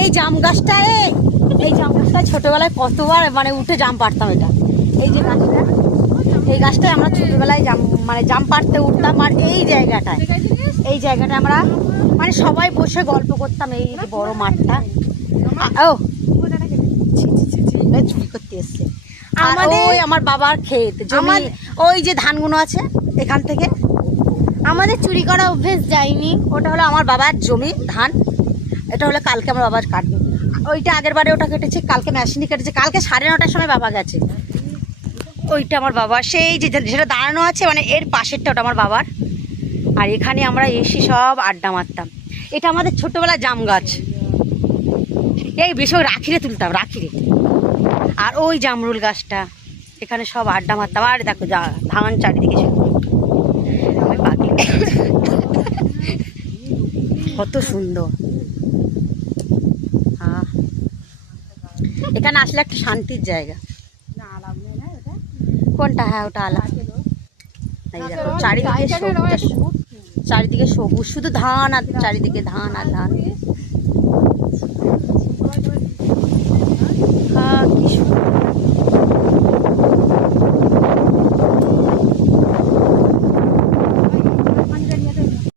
এই জাম গাছটায় ছোটবেলায় কতবার মানে উঠে জাম পাড়তাম। এটা এই যে গাছটা, এই গাছটায় আমরা ছোটবেলায় জাম পাড়তে উঠতাম। আর এই জায়গাটায় আমরা মানে সবাই বসে গল্প করতাম। এই যে বড় মাঠটা, ও চুরি করতে এসছে। ওই আমার বাবার ক্ষেত জমি, ওই যে ধানগুলো আছে এখান থেকে। আমাদের চুরি করা অভ্যেস যায়নি। ওটা হলো আমার বাবার জমি ধান। এটা হলো কালকে আমার বাবার কাটবে। ওইটা আগের বারে ওটা কেটেছে, কালকে মেশিনই কেটেছে। কালকে 9:30টার সময় বাবা গেছে। ওইটা আমার বাবা, সেই যে যেটা দাঁড়ানো আছে মানে এর পাশেরটা ওটা আমার বাবার। আর এখানে আমরা এসে সব আড্ডা মারতাম। এটা আমাদের ছোটবেলা জাম গাছ। এই বেশি রাখিরে তুলতাম, রাখিরে। আর ওই জামরুল গাছটা, এখানে সব আড্ডা মারতাম। আর দেখো ধান চারিদিকে কত সুন্দর। এখানে আসলে একটা শান্তির জায়গা। কোনটা? হ্যাঁ ওটা আলাদা। এই দেখো চারিদিকে সবুজ, চারিদিকে সবুজ, শুধু ধান আর চারিদিকে ধান আর ধান।